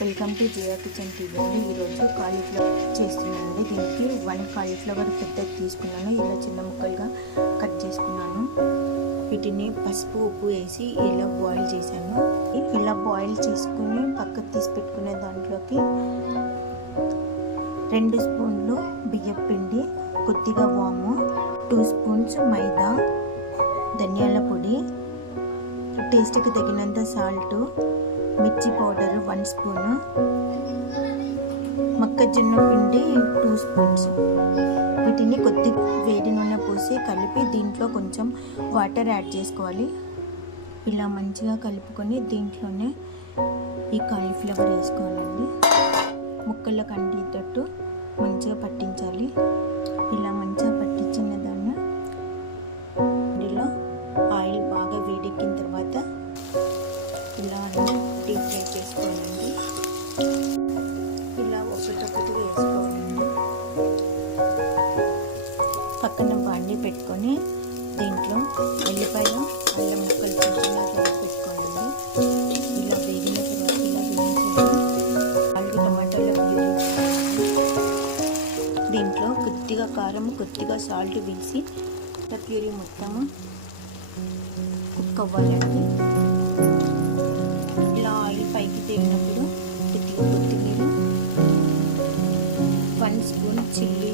Welcome to Jiya kitchen TV అండి. ఈరోజు cauliflower చేస్తున్నానండి. దీనికి 1 కాలీఫ్లవర్ పెద్దది తీసుకున్నాను. ఇలా చిన్న ముక్కలుగా కట్ చేసుకున్నాను. వీటిని పసుపు ఉప్పు వేసి ఇలా బాయిల్ చేశాను. ఇలా బాయిల్ చేసుకుని పక్కకు తీసి పెట్టుకునే దాంట్లోకి 2 స్పూన్లు బియ్యం పిండి, కొద్దిగా వాము, 2 స్పూన్స్ మైదా, ధనియాల పొడి, టేస్ట్కి తగినంత సాల్ట్, మిర్చి పౌడర్ 1 స్పూను, మొక్కజొన్న పిండి 2 స్పూన్స్. వీటిని కొద్దిగా వేడి నూనె పోసి కలిపి దీంట్లో కొంచెం వాటర్ యాడ్ చేసుకోవాలి. ఇలా మంచిగా కలుపుకొని దీంట్లోనే ఈ కాలీఫ్లవర్ వేసుకోవాలండి. ముక్కలకు అందేటట్టు మంచిగా పట్టించాలి. ఇలా మంచిగా పట్టించిన దాన్ని ఇందులో ఆయిల్ బాగా వేడెక్కిన తర్వాత ఇలా డీప్ ఫ్రై చేసుకోవాలండి. ఇలా ఒకటొకటి వేసుకోవాలండి. పక్కన బాండి పెట్టుకొని దీంట్లో ఎల్లిపాయ అల్లం ముక్కలు చిన్నగా పెట్టుకోవాలండి. ఇలా వేగిన తర్వాత ఇలా వేయించాలి. 4 టమాటాల ప్యూరీ, దీంట్లో కొద్దిగా కారం, కొద్దిగా సాల్ట్ వేసి ప్యూరీ మొత్తము కుక్ అవ్వాలండి. ఇలా ఆయిల్ పైకి తేలినప్పుడు కొద్దిగా కొత్తిమీర, 1 స్పూన్ చిల్లీ